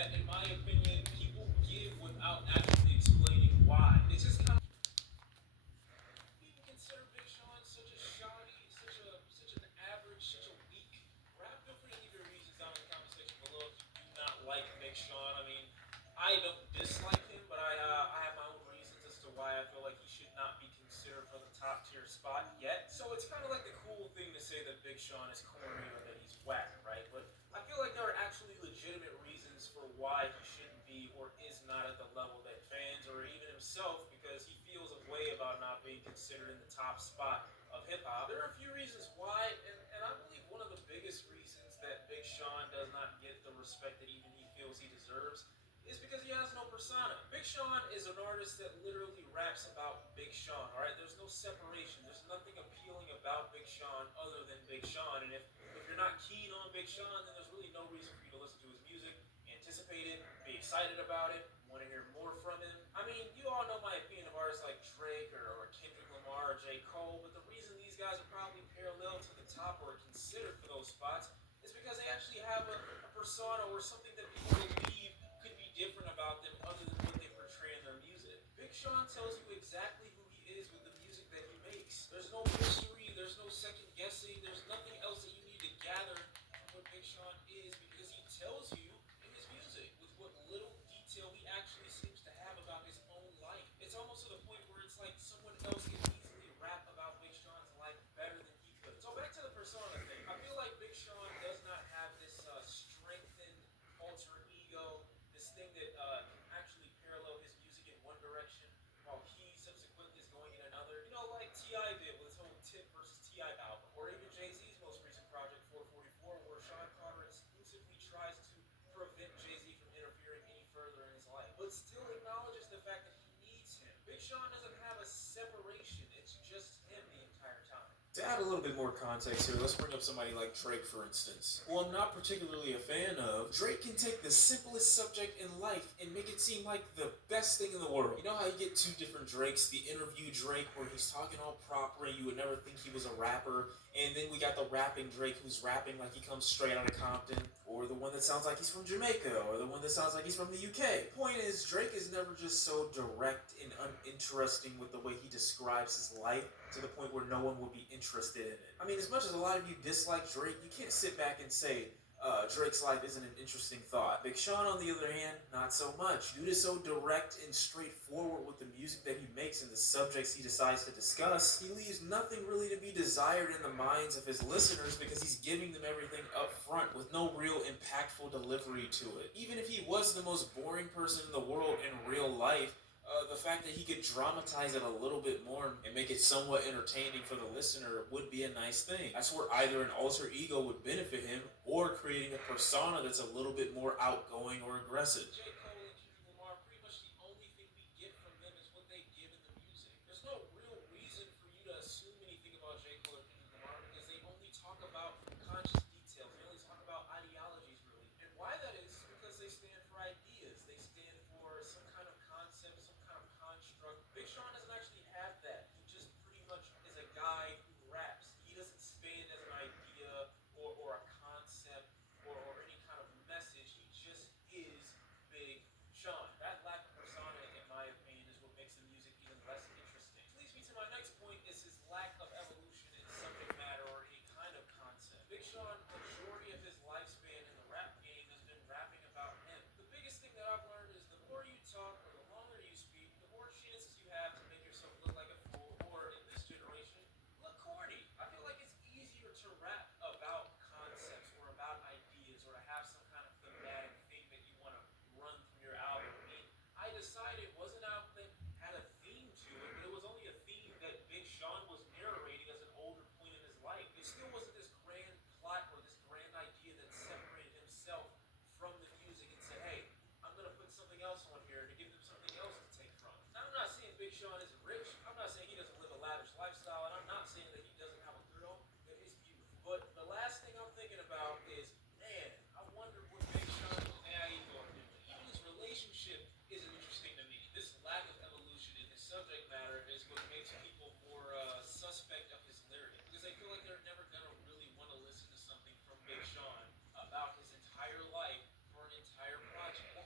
that, in my opinion, people give without actually explaining why. It's just kind of people consider Big Sean such a shoddy, such an average, such a weak rap. Feel free to leave your reasons down in the comment section below if you do not like Big Sean. I mean, I don't dislike him, but I have my own reasons as to why I feel like he should not be considered for the top tier spot yet. So it's kind of like the cool thing to say that Big Sean is corny or that he's whack, right? But I feel like there are actually legitimate reasons for why he shouldn't be or is not at the level that fans or even himself, because he feels a way about not being considered in the top spot of hip hop. There are a few reasons why, and I believe one of the biggest reasons that Big Sean does not get the respect that even he feels he deserves is because he has no persona. Big Sean is an artist that literally raps about Big Sean, all right? There's no separation. There's nothing appealing about Big Sean other than Big Sean. And if you're not keen on Big Sean, then there's really no reason for you to listen to his music, anticipate it, be excited about it, want to hear more from him. I mean, you all know my opinion of artists like Drake or Kendrick Lamar or J. Cole, but the reason these guys are probably parallel to the top or considered for those spots is because they actually have a persona or something that people believe could be different about them other than what they portray in their music. Big Sean tells you exactly who he is with the music that he makes. There's no mystery, there's no second guessing, there's nothing else that you need to gather from what Big Sean is, because he tells you in his music with what little detail he actually seems to have about his own life. It's almost to the point where it's like someone else can easily rap about Big Sean's life better than he could. So back to the persona thing. I feel like Big Sean does not have this strengthened alter ego, this thing that can actually parallel his music in one direction while he subsequently is going in another. You know, like T.I. did with his whole Tip versus T.I. album, or even Jay-Z's most recent project, 444, where Sean Carter exclusively tries to prevent Jay-Z from interfering any further in his life, but still acknowledges the fact that he needs him. Big Sean doesn't have a separation. It's just him the entire time. To add a little bit more context here, let's bring up somebody like Drake, for instance, who I'm not particularly a fan of. Drake can take the simplest subject in life and make it seem like the best thing in the world. You know how you get two different Drakes? The interview Drake, where he's talking all proper and you would never think he was a rapper, and then we got the rapping Drake, who's rapping like he comes straight out of Compton, or the one that sounds like he's from Jamaica, or the one that sounds like he's from the UK. Point is, Drake is never just so direct and uninteresting with the way he describes his life to the point where no one will be interested in it. I mean, as much as a lot of you dislike Drake, you can't sit back and say Drake's life isn't an interesting thought. Big Sean, on the other hand, not so much. Dude is so direct and straightforward with the music that he makes and the subjects he decides to discuss. He leaves nothing really to be desired in the minds of his listeners because he's giving them everything up front with no real impactful delivery to it. Even if he was the most boring person in the world in real life, the fact that he could dramatize it a little bit more and make it somewhat entertaining for the listener would be a nice thing. That's where either an alter ego would benefit him, or creating a persona that's a little bit more outgoing or aggressive. J. Cole and Kendrick Lamar, pretty much the only thing we get from them is what they give in the music. There's no real reason for you to assume anything about J. Cole or Kendrick Lamar, because they only talk about conscious details. They only talk about ideologies, really. And why that is because they stand for ideas. They stand for some kind of concept, some kind of construct. Big Sean doesn't actually have that. He just pretty much is a guy who raps. He doesn't stand as an idea or a concept or any kind of message. He just is Big Sean. That lack of persona, in my opinion, is what makes the music even less interesting. Which leads me to my next point, is his lack of evolution in subject matter or any kind of concept. Big Sean, majority of his lifespan in the rap game has been rapping about him. The biggest thing that I've learned is the more you talk or the longer you speak, the more chances you have to make yourself look like a fool, or in this generation, look corny. I feel like it's easier to rap about concepts or about ideas or to have some kind of thematic thing that you want to run through your album. And I decided it was an album that had a theme to it, but it was only a theme that Big Sean was narrating as an older point in his life. It still wasn't this grand plot or this grand idea that separated himself from the music and said, hey, I'm going to put something else on here to give them something else to take from. Now, I'm not saying Big Sean isn't rich. I'm not saying he doesn't live a lavish lifestyle. And I'm not saying that he doesn't have a girl that is beautiful. But the last thing I'm thinking about is, man, I wonder what Big Sean, hey, how you doing, dude? Even his relationship isn't interesting to me. This lack of evolution in his subject matter is what makes people more suspect of his lyrics, because they feel like they're never going to really want to listen to something from Big Sean about his entire life for an entire project.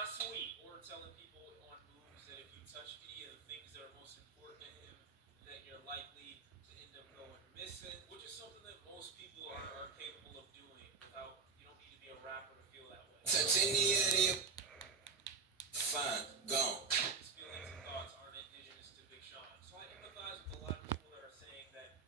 not sweet. Or telling people on moves that if you touch any of the things that are most important to him, that you're likely to end up going missing, which is something that most people are capable of doing without, you don't need to be a rapper to feel that way. Touch any area, fine, gone. His feelings and thoughts aren't indigenous to Big Sean. So I empathize with a lot of people that are saying that,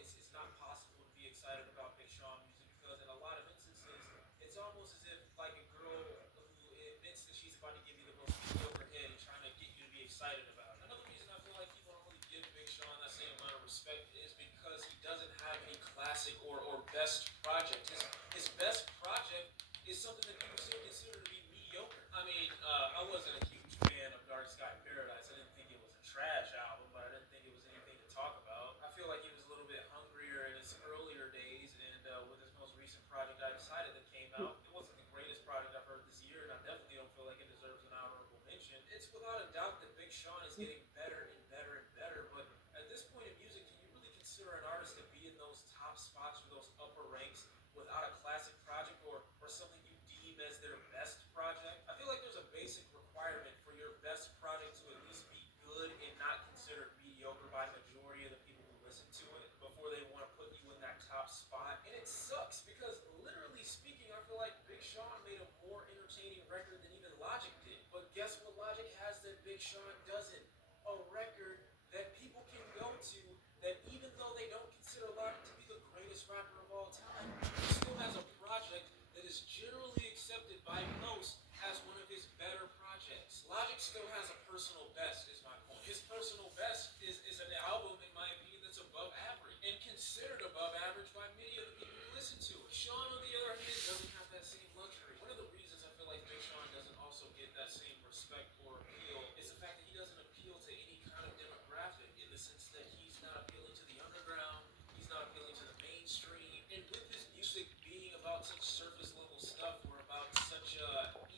it's not possible to be excited about Big Sean music because in a lot of instances, it's almost as if like a girl who admits that she's about to give you the most mediocre head and trying to get you to be excited about it. Another reason I feel like people don't really give Big Sean that same amount of respect is because he doesn't have any classic or best project. His best project is something that people still consider to be mediocre. I mean, I wasn't a huge fan of Dark Sky Paradise. I didn't think it was a trash album, but I didn't think it was anything to talk about. I feel like he was a little bit hungrier in his earlier days, and with his most recent project, I Decided, that came out, it wasn't the greatest project I've heard this year, and I definitely don't feel like it deserves an honorable mention. It's without a doubt that Big Sean is getting better and better and better, but at this point in music, can you really consider an artist to be in those top spots or those upper ranks without a classic project or something you deem as their best project? I feel like there's a basic requirement for your best project to at least be good and not considered mediocre by the majority of the people who listen to it before they want to put you in that top spot. And it sucks because literally speaking, I feel like Big Sean made a more entertaining record than even Logic did. But guess what Logic has that Big Sean doesn't? A record that people can go to that even though they don't consider Logic to be the greatest rapper of all time, he still has a project that is generally accepted by most as one of his better projects. Logic still has a personal best, is my point. His personal best is an album, in my opinion, that's above average and considered above average by many of the people who listen to it. Sean, on the other hand, doesn't have that same luxury. One of the reasons I feel like Big Sean doesn't also get that same respect or appeal is the fact that he doesn't appeal to any kind of demographic in the sense that he's not appealing to the underground, he's not appealing to the mainstream, and with his music being about such surface level stuff or about such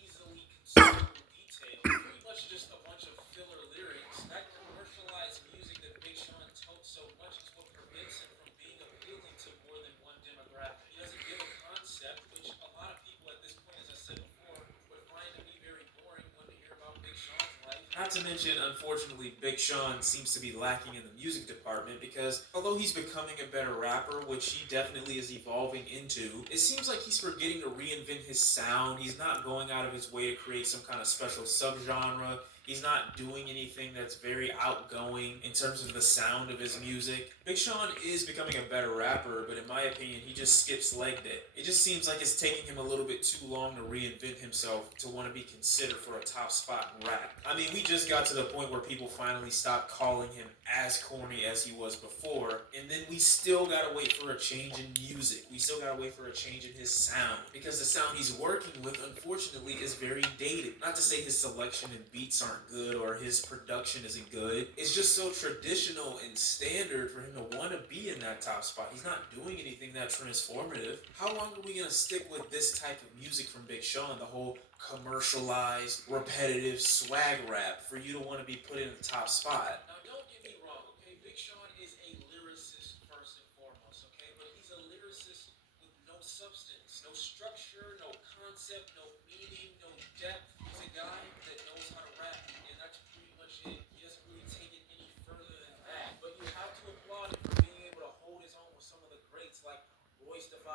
easily consumable details, pretty much just a bunch of filler lyrics, that commercialized music that Big Sean totes so much is what prevents him from being appealing to more than one demographic. He doesn't give a concept, which a lot of people at this point, as I said before, would find to be very boring when they hear about Big Sean's life. Not to mention, unfortunately, Big Sean seems to be lacking in the music department because although he's becoming a better rapper, which he definitely is evolving into, it seems like he's forgetting to reinvent his sound. He's not going out of his way to create some kind of special subgenre. He's not doing anything that's very outgoing in terms of the sound of his music. Big Sean is becoming a better rapper, but in my opinion, he just skips legged it. It just seems like it's taking him a little bit too long to reinvent himself to want to be considered for a top spot in rap. I mean, we just got to the point where people finally stopped calling him as corny as he was before, and then we still gotta wait for a change in music. We still gotta wait for a change in his sound because the sound he's working with, unfortunately, is very dated. Not to say his selection and beats aren't good or his production isn't good. It's just so traditional and standard for him to want to be in that top spot. He's not doing anything that transformative. How long are we gonna stick with this type of music from Big Sean? The whole commercialized, repetitive swag rap for you to want to be put in the top spot. Now, don't get me wrong, okay? Big Sean is a lyricist first and foremost, okay? But he's a lyricist with no substance, no structure, no concept, no meaning, no depth. He's a guy that knows how to rap, and that's pretty much it. He doesn't really take it any further than that. But you have to applaud him for being able to hold his own with some of the greats like Royce the 5'9",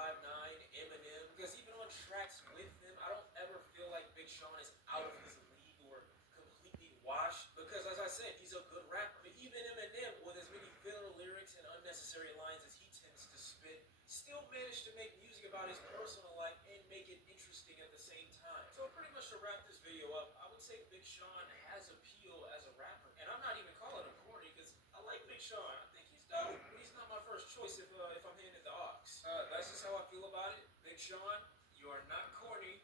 Eminem, because even on tracks with them, I don't ever feel like Big Sean is out of his league or completely washed, because as I said, he's a good rapper. But even Eminem, with as many filler lyrics and unnecessary lines as he tends to spit, still managed to make music about his personal life and make it interesting at the same time. So pretty much to wrap this video up, I would say Big Sean has appeal as a rapper, and I'm not even calling him corny because I like Big Sean. I think he's dope, but he's not my first choice if I'm handed the aux. That's just how I feel about it. Big Sean, you are not corny.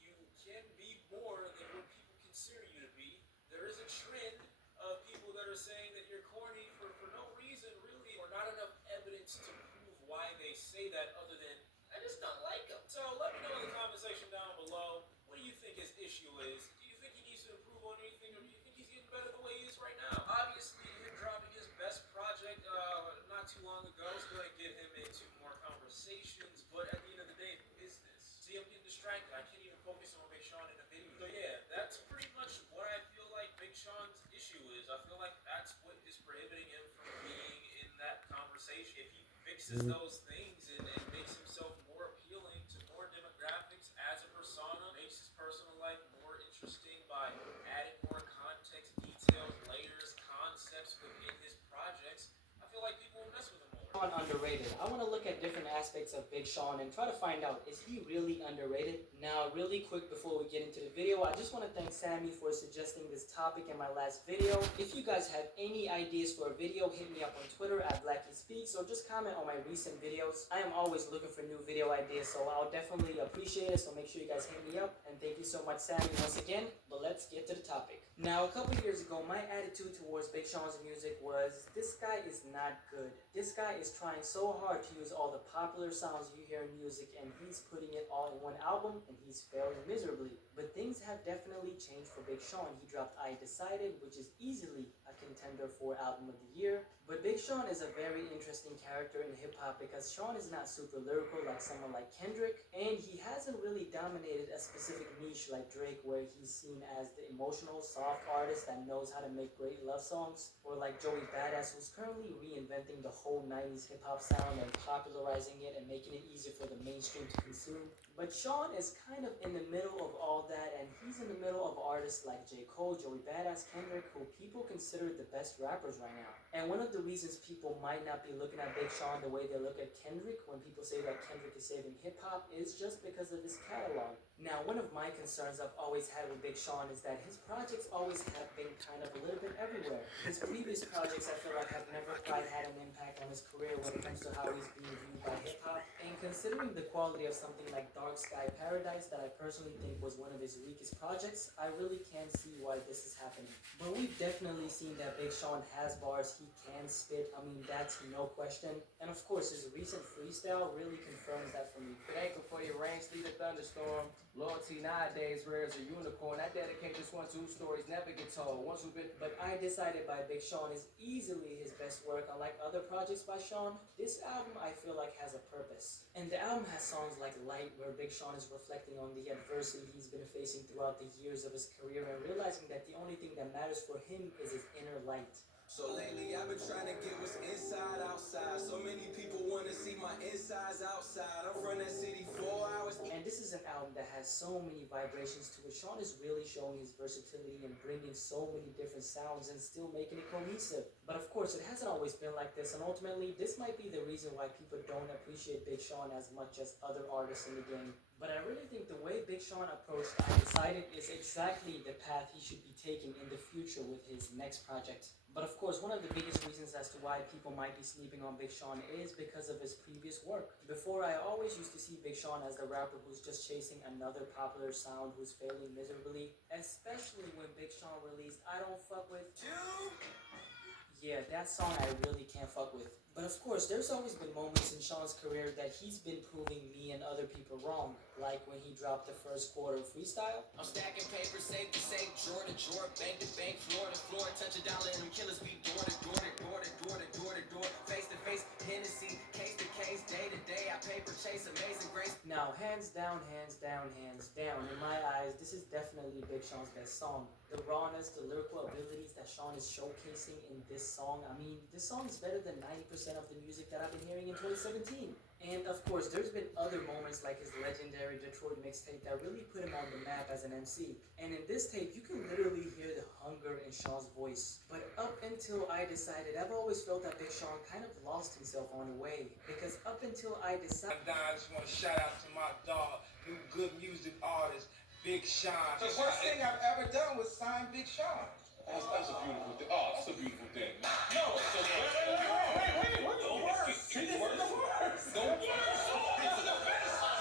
You can be more than what people consider you to be. There is a trend of people that are saying that you're corny for no reason, really, or not enough evidence to prove why they say that other than, I just don't like him. So let me know in the comment section down below, what do you think his issue is? Do you think he needs to improve on anything, or do you think he's getting better the way he is right now? Obviously, him dropping his best project not too long ago is going to get him into more conversations, but at the end of the day, who is this? See, I'm getting distracted. I can't even focus on Big Sean in the video. So yeah, that's mixes those things and makes himself more appealing to more demographics as a persona, makes his personal life more interesting by adding more context, details, layers, concepts within his projects. I feel like people will mess with him more. Underrated. I want to look at different aspects of Big Sean and try to find out, is he really underrated? Now, really quick before we get into the video, I just want to thank Sammy for suggesting this topic in my last video. If you guys have any ideas for a video, hit me up on Twitter at BlackieSpeaks or just comment on my recent videos. I am always looking for new video ideas, so I'll definitely appreciate it, so make sure you guys hit me up. And thank you so much, Sammy, once again. But let's get to the topic. Now, a couple years ago, my attitude towards Big Sean's music was, this guy is not good. This guy is trying so hard to use all the popular sounds you hear in music, and he's putting it all in one album, and he's failing miserably. But things have definitely changed for Big Sean. He dropped I Decided, which is easily a contender for Album of the Year. But Big Sean is a very interesting character in hip-hop because Sean is not super lyrical like someone like Kendrick, and he hasn't really dominated a specific niche like Drake, where he's seen as the emotional, soft artist that knows how to make great love songs, or like Joey Badass, who's currently reinventing the whole 90s hip-hop sound and popularizing it and making it easier for the mainstream to consume. But Sean is kind of in the middle of all that, and he's in the middle of artists like J. Cole, Joey Badass, Kendrick, who people consider the best rappers right now. And one of the reasons people might not be looking at Big Sean the way they look at Kendrick when people say that Kendrick is saving hip-hop is just because of his catalog. Now, one of my concerns I've always had with Big Sean is that his projects always have been kind of a little bit everywhere. His previous projects, I feel like, have never quite had an impact on his career when it comes to how he's being viewed by hip-hop. And considering the quality of something like Dark Sky Paradise, that I personally think was one of his weakest projects, I really can't see why this is happening. But we've definitely seen that Big Sean has bars, he can spit, I mean, that's no question. And of course, his recent freestyle really confirms that for me. If it ain't before your rain, sleet, a thunderstorm. Loyalty nowadays rare as a unicorn. I dedicate this one to stories never get told. Once we've been. But I Decided by Big Sean is easily his best work. Unlike other projects by Sean, this album I feel like has a purpose. And the album has songs like Light, where Big Sean is reflecting on the adversity he's been facing throughout the years of his career and realizing that the only thing that matters for him is his inner light. So lately I've been trying to get what's inside outside. So many people want to see my insides outside. I'm from that city 4 hours. And this is an album that has so many vibrations to it. Sean is really showing his versatility and bringing so many different sounds and still making it cohesive. But of course, it hasn't always been like this, and ultimately, this might be the reason why people don't appreciate Big Sean as much as other artists in the game. But I really think the way Big Sean approached I Decided is exactly the path he should be taking in the future with his next project. But of course, one of the biggest reasons as to why people might be sleeping on Big Sean is because of his previous work. Before, I always used to see Big Sean as the rapper who's just chasing another popular sound who's failing miserably, especially when Big Sean released I Don't Fuck With You. Yeah, that song I really can't fuck with. But of course, there's always been moments in Sean's career that he's been proving me and other people wrong, like when he dropped the first quarter freestyle. I'm stacking paper, safe to safe, drawer to drawer, bank to bank, floor to floor, touch it down, letting them killers be door to door to door to door to door to door, face to face, Hennessy, case to case, day to day, I paper chase, amazing grace. Now, hands down, in my eyes, this is definitely Big Sean's best song. The rawness, the lyrical abilities that Sean is showcasing in this song, I mean, this song is better than 90% of the music that I've been hearing in 2017. And of course, there's been other moments like his legendary Detroit mixtape that really put him on the map as an MC. And in this tape, you can literally hear the hunger in Sean's voice. But up until I Decided, I've always felt that Big Sean kind of lost himself on the way. Because up until I Decided, I just want to shout out to my dog, new good music artist, Big Sean. The worst thing I've ever done was sign Big Sean. That's a beautiful thing. Oh, that's a beautiful thing. No, it's the wait, what's the worst? This is the worst. The worst.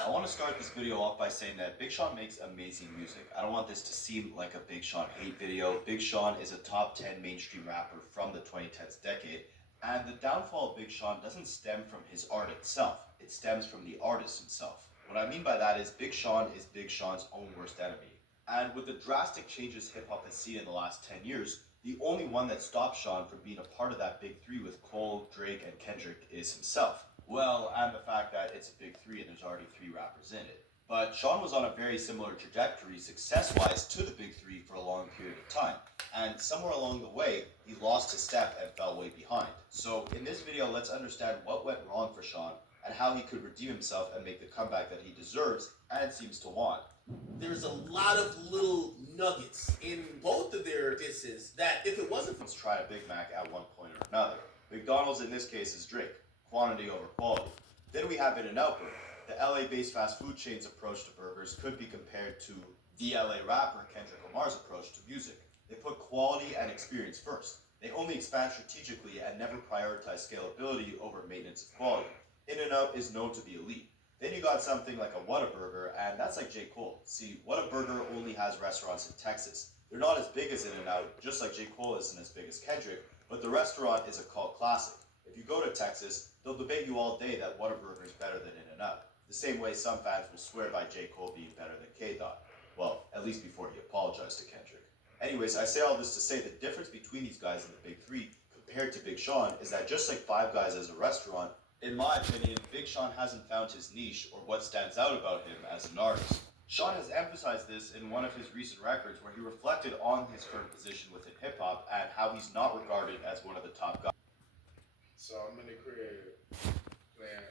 I want to start this video off by saying that Big Sean makes amazing music. I don't want this to seem like a Big Sean hate video. Big Sean is a top 10 mainstream rapper from the 2010s decade, and the downfall of Big Sean doesn't stem from his art itself. It stems from the artist himself. What I mean by that is Big Sean is Big Sean's own worst enemy. And with the drastic changes hip-hop has seen in the last 10 years, the only one that stopped Sean from being a part of that big three with Cole, Drake, and Kendrick is himself. Well, and the fact that it's a big three and there's already 3 rappers in it. But Sean was on a very similar trajectory success-wise to the big three for a long period of time. and somewhere along the way, he lost his step and fell way behind. So in this video, let's understand what went wrong for Sean and how he could redeem himself and make the comeback that he deserves and seems to want. There's a lot of little nuggets in both of their disses that if it wasn't for Let's try a Big Mac at one point or another. McDonald's in this case is drink, quantity over quality. Then we have In-N-Out Burger. The LA-based fast food chain's approach to burgers could be compared to the LA rapper Kendrick Lamar's approach to music. They put quality and experience first. They only expand strategically and never prioritize scalability over maintenance of quality. In-N-Out is known to be elite. Then you got something like a Whataburger, and that's like J. Cole. See, Whataburger only has restaurants in Texas. They're not as big as In-N-Out, just like J. Cole isn't as big as Kendrick, but the restaurant is a cult classic. If you go to Texas, they'll debate you all day that Whataburger is better than In-N-Out. The same way some fans will swear by J. Cole being better than K-Dot. Well, at least before he apologized to Kendrick. Anyways, I say all this to say the difference between these guys in the Big Three compared to Big Sean is that just like Five Guys as a restaurant, in my opinion, Big Sean hasn't found his niche or what stands out about him as an artist. Sean has emphasized this in one of his recent records where he reflected on his current position within hip-hop and how he's not regarded as one of the top guys. So I'm in the crib playing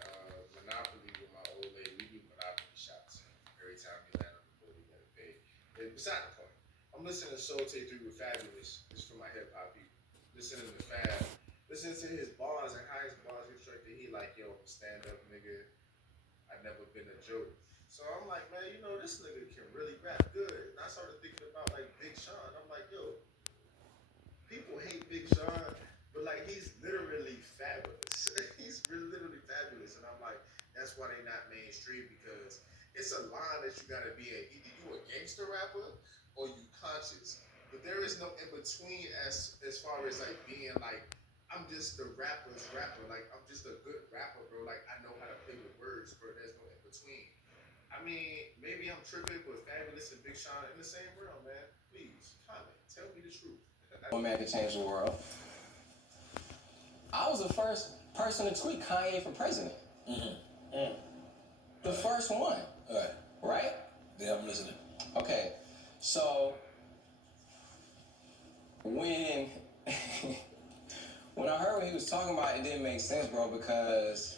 Monopoly with my old lady. We do Monopoly shots every time we land on the board. We gotta pay. And beside the point, I'm listening to Soul Take 3 with Fabulous. This is for my hip hop people. Listening to Fab, listening to his bars and how his bars constructed. He like, yo, stand up, nigga. I never been a joke. So I'm like, man, you know, this nigga can really rap good. And I started thinking about like Big Sean. I'm like, yo, people hate Big Sean, but like he's literally fabulous. He's really literally fabulous. And I'm like, that's why they not mainstream, because it's a line that you gotta be in. Either you a gangster rapper or you conscious. But there is no in between as far as like being like, I'm just the rapper's rapper. Like I'm just a good rapper, bro. Like I know how to play with words, bro. There's no in between. I mean, maybe I'm tripping, but Fabulous and Big Sean in the same realm, man. Please comment. Tell me the truth. One man can change the world. I was the first person to tweet Kanye for president. The first one. Right? Yeah, I'm listening. Okay, so when when I heard what he was talking about, it didn't make sense, bro, because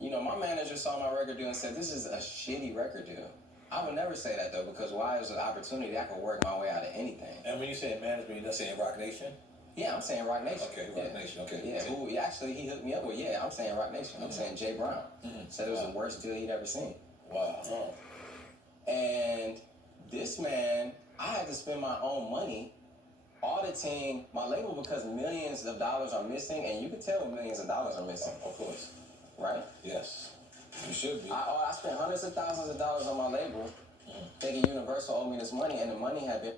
you know my manager saw my record deal and said this is a shitty record deal. I would never say that though, because why is an opportunity I can work my way out of anything? And when you say management, you're not saying Rock Nation? Yeah, I'm saying Rock Nation. Okay, Rock Nation, okay. Yeah, who actually he hooked me up with. Yeah, I'm saying Rock Nation. I'm saying Jay Brown. Said it was the worst deal he'd ever seen. Wow. And this man, I had to spend my own money auditing my label because millions of dollars are missing, and you can tell millions of dollars are missing. Of course. Right? Yes. You should be. I spent hundreds of thousands of dollars on my label, thinking Universal owed me this money, and the money had been